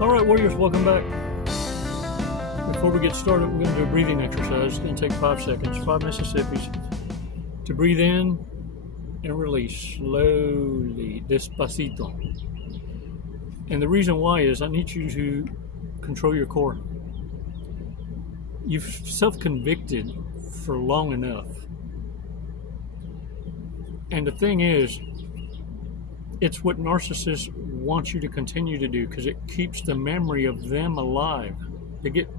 Alright, warriors, welcome back. Before we get started, we're going to do a breathing exercise. It's going to take 5 seconds, 5 Mississippis, to breathe in and release slowly, despacito. And the reason why is I need you to control your core. You've self-convicted for long enough. And the thing is, it's what narcissists want you to continue to do because it keeps the memory of them alive. They get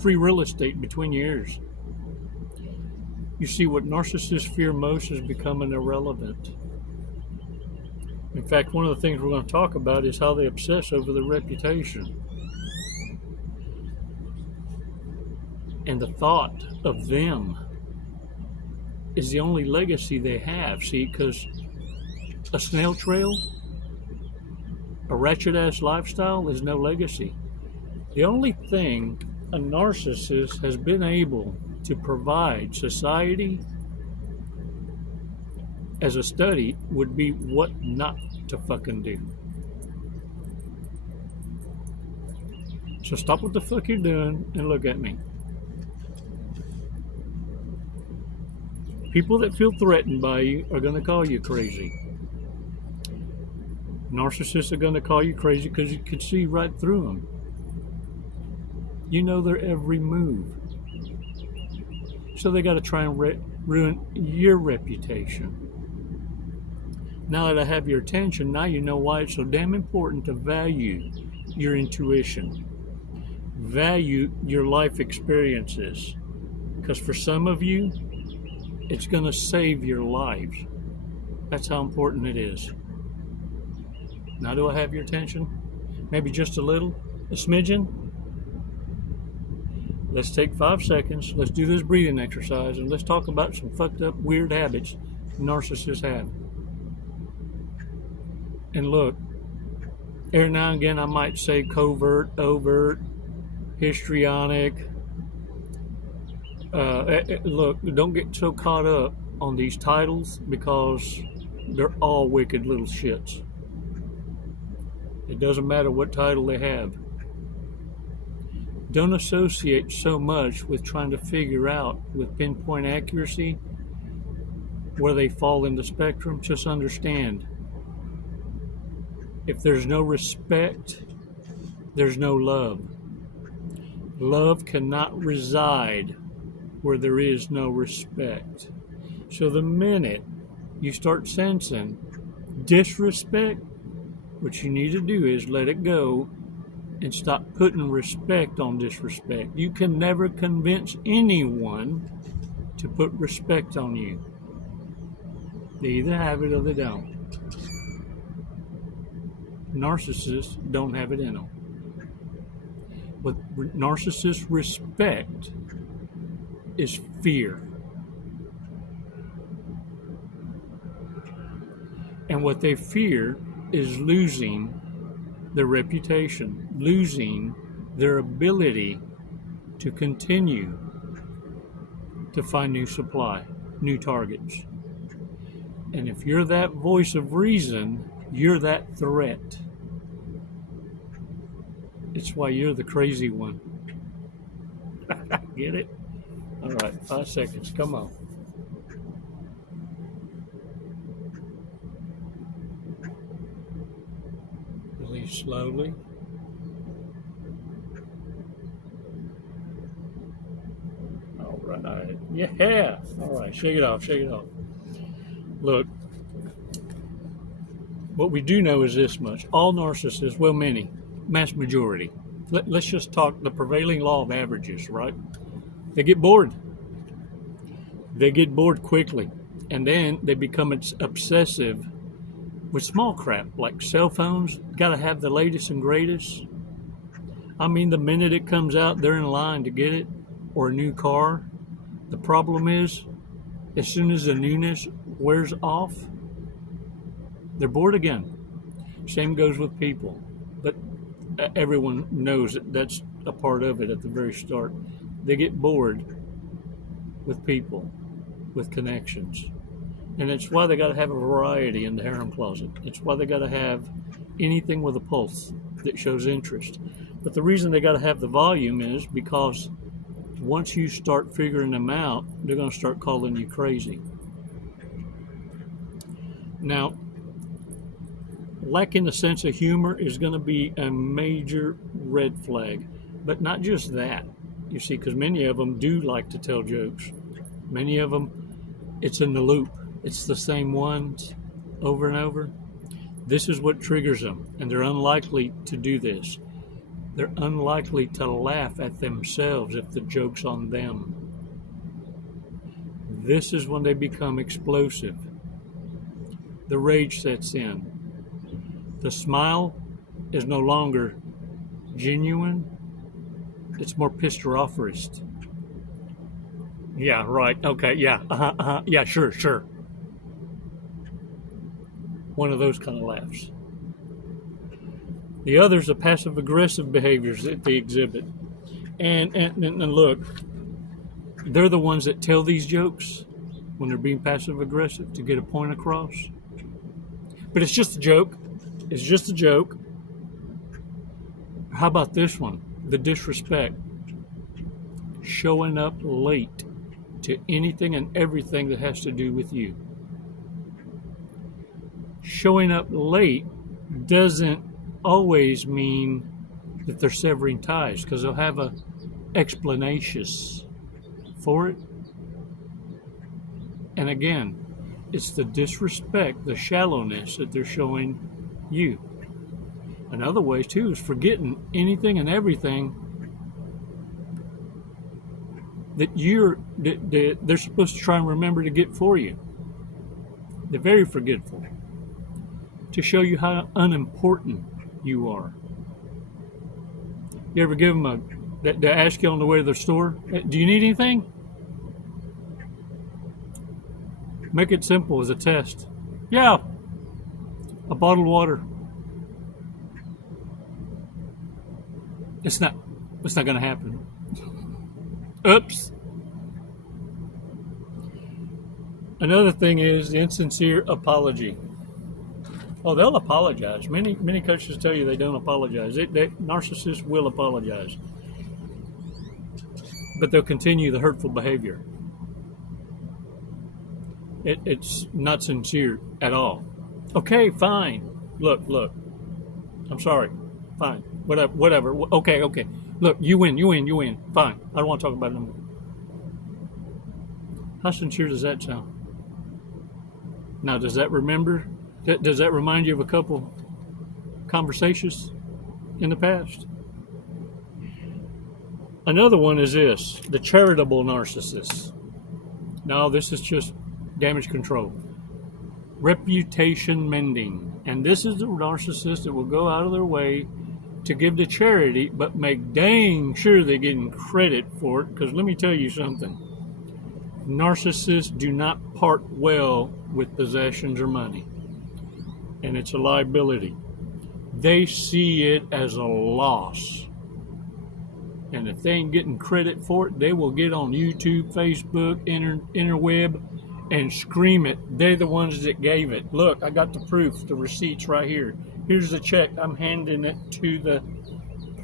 free real estate between your ears. You see, what narcissists fear most is becoming irrelevant. In fact, one of the things we're going to talk about is how they obsess over their reputation. And the thought of them is the only legacy they have. See, because a snail trail, a ratchet-ass lifestyle is no legacy. The only thing a narcissist has been able to provide society as a study would be what not to fucking do. So stop what the fuck you're doing and look at me. People that feel threatened by you are going to call you crazy. Narcissists are going to call you crazy because you can see right through them. You know their every move. So they got to try and ruin your reputation. Now that I have your attention, now you know why it's so damn important to value your intuition. Value your life experiences. Because for some of you, it's going to save your lives. That's how important it is. Now, do I have your attention? Maybe just a little? A smidgen? Let's take 5 seconds. Let's do this breathing exercise and let's talk about some fucked up, weird habits narcissists have. And look, every now and again I might say covert, overt, histrionic. Look, don't get so caught up on these titles because they're all wicked little shits. It doesn't matter what title they have. Don't associate so much with trying to figure out with pinpoint accuracy where they fall in the spectrum. Just understand, if there's no respect, there's no love. Love cannot reside where there is no respect. So the minute you start sensing disrespect, what you need to do is let it go and stop putting respect on disrespect. You can never convince anyone to put respect on you. They either have it or they don't. Narcissists don't have it in them. What narcissists respect is fear. And what they fear is losing their reputation, losing their ability to continue to find new supply, new targets. And if you're that voice of reason, you're that threat. It's why you're the crazy one. Get it? All right, 5 seconds. Come on. Release slowly. All right. Yeah. All right. Shake it off. Shake it off. Look, what we do know is this much. All narcissists, well, many, mass majority. Let's just talk the prevailing law of averages, right? They get bored. They get bored quickly. And then they become obsessive with small crap like cell phones. Got to have the latest and greatest. I mean, the minute it comes out, they're in line to get it. Or a new car. The problem is, as soon as the newness wears off, they're bored again. Same goes with people. But everyone knows that that's a part of it at the very start. They get bored with people, with connections. And it's why they got to have a variety in the harem closet. It's why they got to have anything with a pulse. that shows interest. But the reason they got to have the volume is because once you start figuring them out, they're going to start calling you crazy. Now, lacking a sense of humor is going to be a major red flag. But not just that, you see, because many of them do like to tell jokes. Many of them, it's in the loop. It's the same ones over and over. This is what triggers them, and they're unlikely to do this. They're unlikely to laugh at themselves if the joke's on them. This is when they become explosive. The rage sets in. The smile is no longer genuine. It's more pistoriferous. Yeah, right. Okay, yeah. Yeah, sure. One of those kind of laughs. The others are passive-aggressive behaviors that they exhibit. And look, they're the ones that tell these jokes when they're being passive-aggressive to get a point across. But it's just a joke. It's just a joke. How about this one? The disrespect. Showing up late to anything and everything that has to do with you. Showing up late doesn't always mean that they're severing ties, because they'll have a explanation for it. And again, it's the disrespect, the shallowness that they're showing you. Another way too is forgetting anything and everything that they're supposed to try and remember to get for you. They're very forgetful, to show you how unimportant you are. You ever give them they ask you on the way to the store, do you need anything? Make it simple as a test. Yeah, a bottle of water. It's not going to happen. Oops. Another thing is the insincere apology. Oh, they'll apologize. Many coaches tell you they don't apologize. Narcissists will apologize, but they'll continue the hurtful behavior. It's not sincere at all. Okay, fine. Look. I'm sorry. Fine. Whatever. Okay. Look, you win. Fine. I don't want to talk about it anymore. How sincere does that sound? Now, does that remind you of a couple conversations in the past? Another one is this, the charitable narcissist. No, this is just damage control. Reputation mending. And this is the narcissist that will go out of their way to give to charity, but make dang sure they're getting credit for it. Because let me tell you something. Narcissists do not part well with possessions or money. And it's a liability. They see it as a loss. And if they ain't getting credit for it, they will get on YouTube, Facebook, interweb, and scream it. They're the ones that gave it. Look, I got the proof, the receipts right here. Here's the check. I'm handing it to the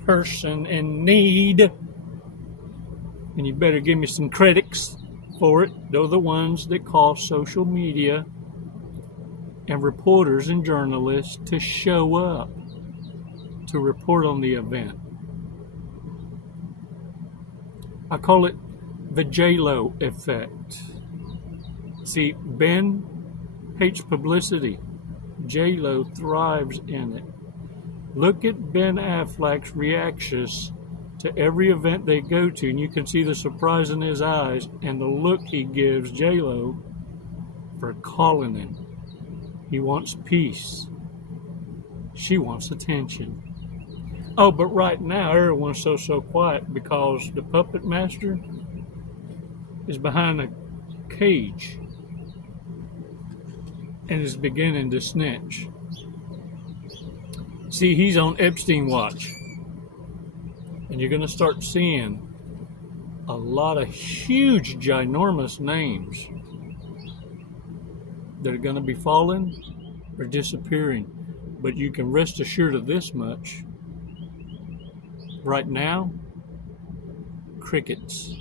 person in need. And you better give me some credits for it. They're the ones that call social media and reporters and journalists to show up to report on the event. I call it the J-Lo effect. See, Ben hates publicity. J-Lo thrives in it. Look at Ben Affleck's reactions to every event they go to, and you can see the surprise in his eyes and the look he gives J-Lo for calling him. He wants peace. She wants attention. Oh, but right now everyone's so quiet because the puppet master is behind a cage and is beginning to snitch. See, he's on Epstein watch. And you're going to start seeing a lot of huge, ginormous names that are going to be falling or disappearing. But you can rest assured of this much. Right now, crickets.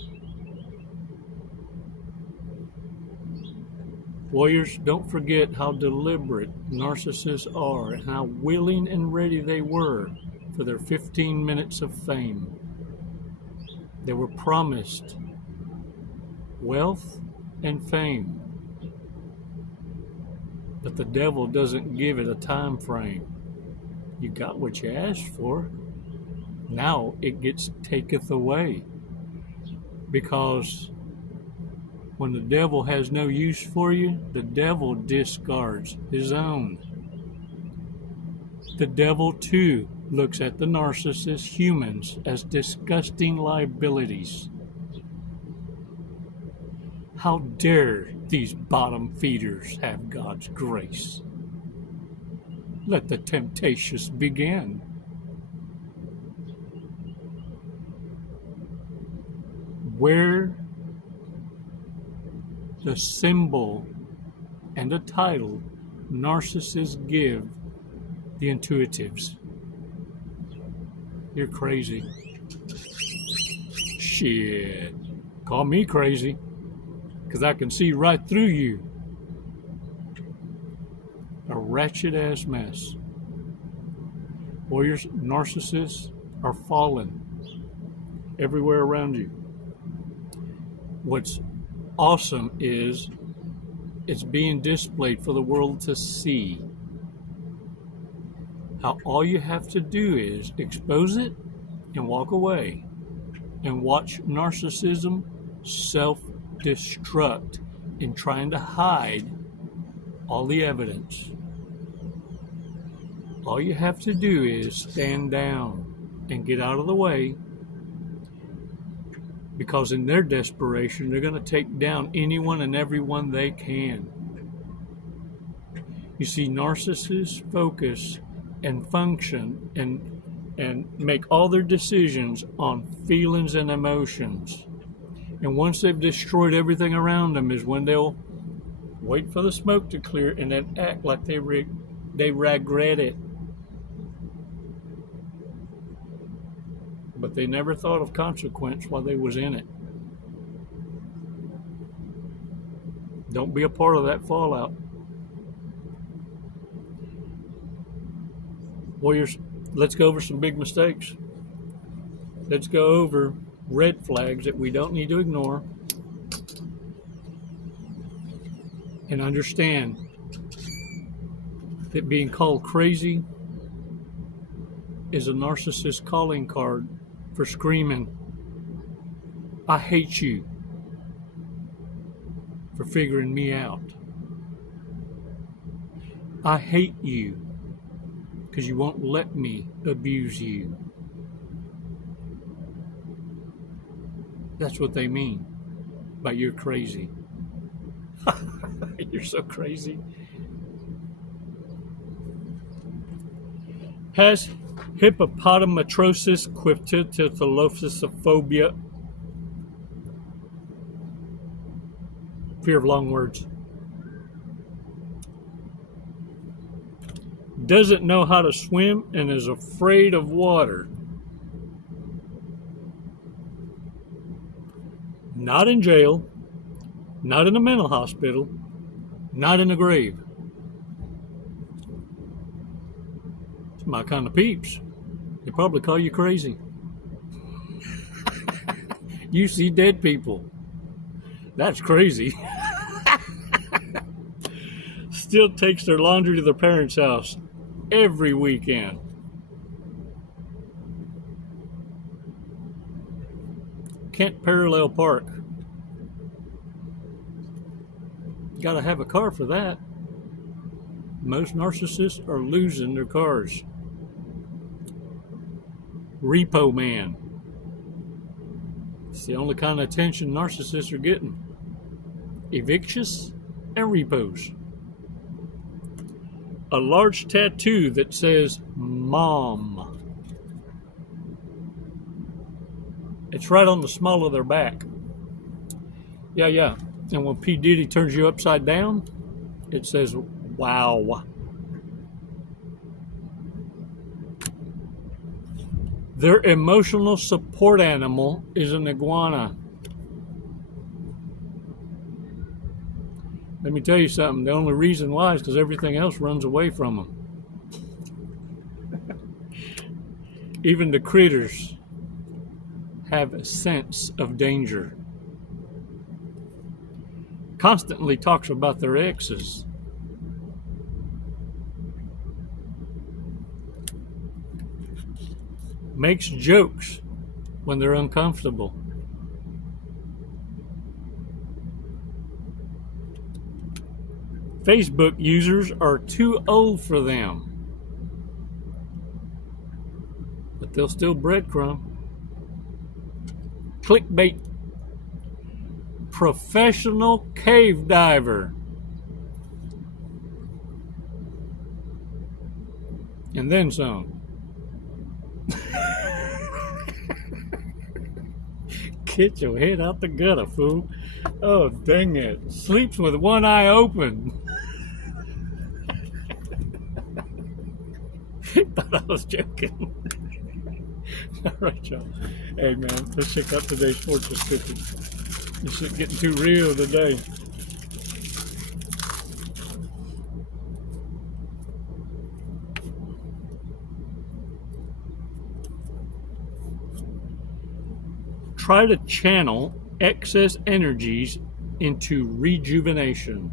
Warriors, don't forget how deliberate narcissists are and how willing and ready they were for their 15 minutes of fame. They were promised wealth and fame, but the devil doesn't give it a time frame. You got what you asked for. Now it gets taketh away, because when the devil has no use for you, the devil discards his own. The devil too looks at the narcissist humans as disgusting liabilities. How dare these bottom feeders have God's grace? Let the temptations begin. Wear the symbol and the title narcissists give the intuitives. You're crazy. Shit. Call me crazy, because I can see right through you. A ratchet ass mess. Warriors, narcissists are fallen everywhere around you. What's awesome is it's being displayed for the world to see. How all you have to do is expose it and walk away and watch narcissism self-destruct in trying to hide all the evidence. All you have to do is stand down and get out of the way, because in their desperation, they're going to take down anyone and everyone they can. You see, narcissists focus and function and make all their decisions on feelings and emotions. And once they've destroyed everything around them is when they'll wait for the smoke to clear and then act like they regret it. But they never thought of consequence while they was in it. Don't be a part of that fallout. Warriors, let's go over some big mistakes. Let's go over red flags that we don't need to ignore, and understand that being called crazy is a narcissist calling card for screaming, I hate you for figuring me out. I hate you because you won't let me abuse you. That's what they mean by you're crazy. You're so crazy. Has hippopotamotrosis, quiptitithalophophobia, fear of long words. Doesn't know how to swim and is afraid of water. Not in jail, not in a mental hospital, not in a grave. It's my kind of peeps. They probably call you crazy. You see dead people. That's crazy. Still takes their laundry to their parents' house every weekend. Can't parallel park. Got to have a car for that. Most narcissists are losing their cars. Repo man. It's the only kind of attention narcissists are getting. Evictious and repos. A large tattoo that says Mom. It's right on the small of their back. Yeah. And when P. Diddy turns you upside down, it says, wow. Their emotional support animal is an iguana. Let me tell you something. The only reason why is because everything else runs away from them. Even the critters have a sense of danger. Constantly talks about their exes. Makes jokes when they're uncomfortable. Facebook users are too old for them, but they'll still breadcrumb. Clickbait. Professional cave diver. And then some. Get your head out the gutter, fool. Oh, dang it. Sleeps with one eye open. Thought I was joking. All right, y'all. Hey, man, let's check out today's sports description. This is getting too real today. Try to channel excess energies into rejuvenation.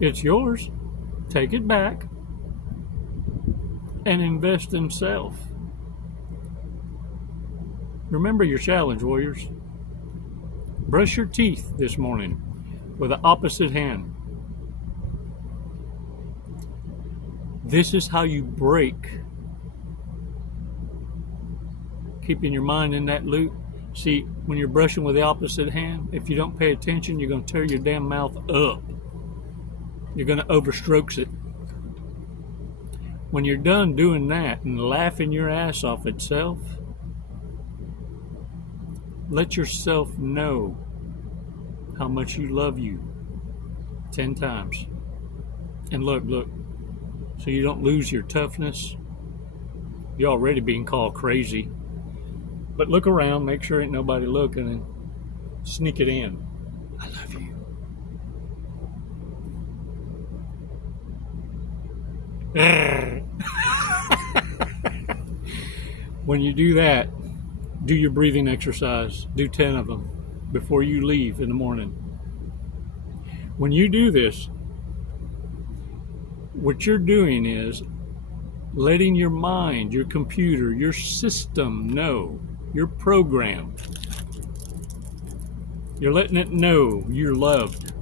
It's yours. Take it back and invest in self. Remember your challenge, warriors. Brush your teeth this morning with the opposite hand. This is how you break keeping your mind in that loop. See, when you're brushing with the opposite hand, if you don't pay attention, you're going to tear your damn mouth up. You're going to overstrokes it. When you're done doing that and laughing your ass off itself, let yourself know how much you love you 10 times. And look, so you don't lose your toughness. You're already being called crazy. But look around, make sure ain't nobody looking, and sneak it in. I love you. When you do that, do your breathing exercise. Do 10 of them before you leave in the morning. When you do this, what you're doing is letting your mind, your computer, your system know, your program. You're letting it know you're loved.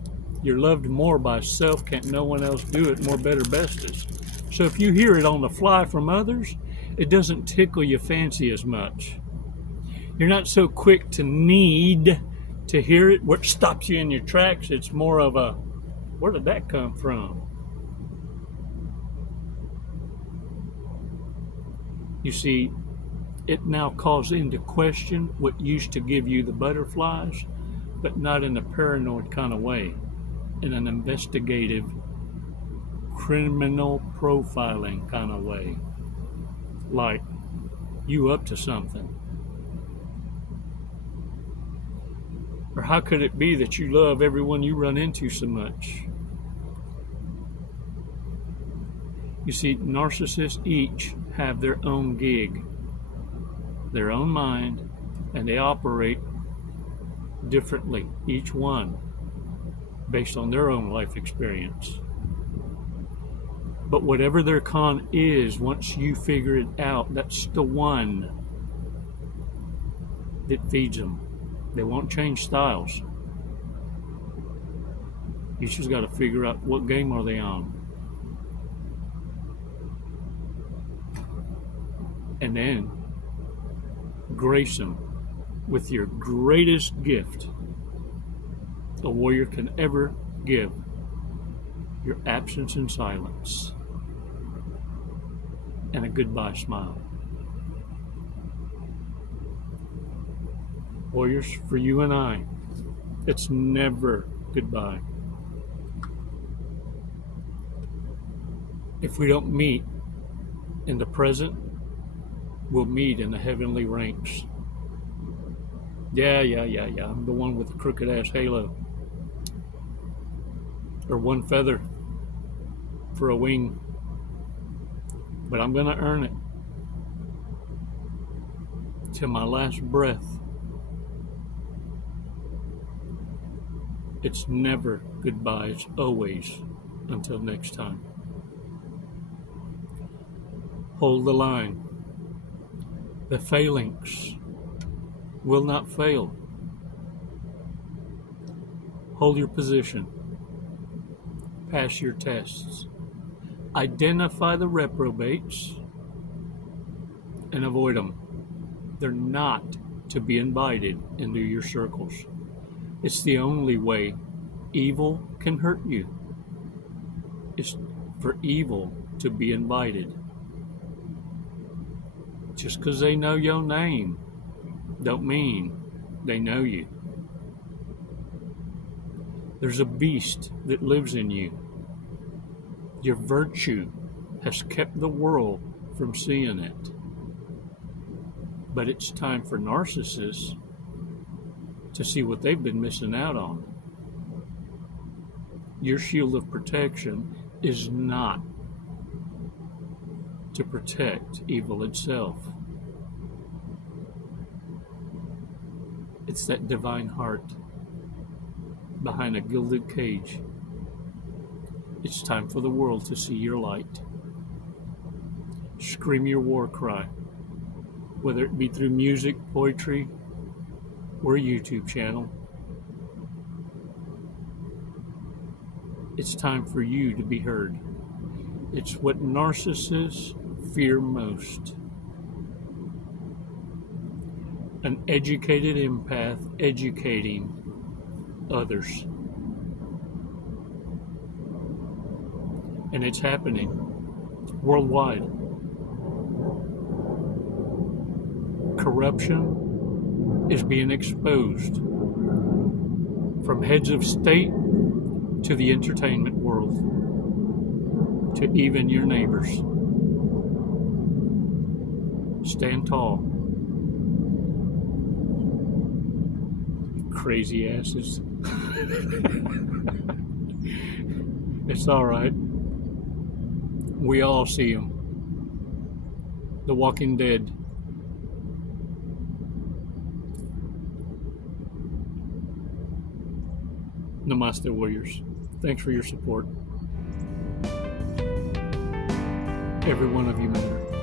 You're loved more by self. Can't no one else do it more, better, bestest. So if you hear it on the fly from others, it doesn't tickle your fancy as much. You're not so quick to need to hear it, what stops you in your tracks. It's more of a, where did that come from? You see, it now calls into question what used to give you the butterflies, but not in a paranoid kind of way, in an investigative, criminal profiling kind of way. Like, you up to something. Or how could it be that you love everyone you run into so much? You see, narcissists each have their own gig, their own mind, and they operate differently, each one, based on their own life experience. But whatever their con is, once you figure it out, that's the one that feeds them. They won't change styles. You just got to figure out what game are they on. And then grace them with your greatest gift a warrior can ever give, your absence and silence, and a goodbye smile. Warriors, for you and I, it's never goodbye. If we don't meet in the present will meet in the heavenly ranks. Yeah. I'm the one with the crooked ass halo. Or one feather for a wing. But I'm going to earn it. Till my last breath. It's never goodbye. It's always until next time. Hold the line. The phalanx will not fail. Hold your position. Pass your tests. Identify the reprobates and avoid them. They're not to be invited into your circles. It's the only way evil can hurt you. It's for evil to be invited. Just because they know your name don't mean they know you. There's a beast that lives in you. Your virtue has kept the world from seeing it. But it's time for narcissists to see what they've been missing out on. Your shield of protection is not to protect evil itself. It's that divine heart behind a gilded cage. It's time for the world to see your light. Scream your war cry, whether it be through music, poetry, or a YouTube channel. It's time for you to be heard. It's what narcissists fear most. An educated empath educating others. And it's happening worldwide. Corruption is being exposed from heads of state to the entertainment world, to even your neighbors. Stand tall. Crazy asses. It's all right. We all see them. The Walking Dead. Namaste, warriors. Thanks for your support. Every one of you matter.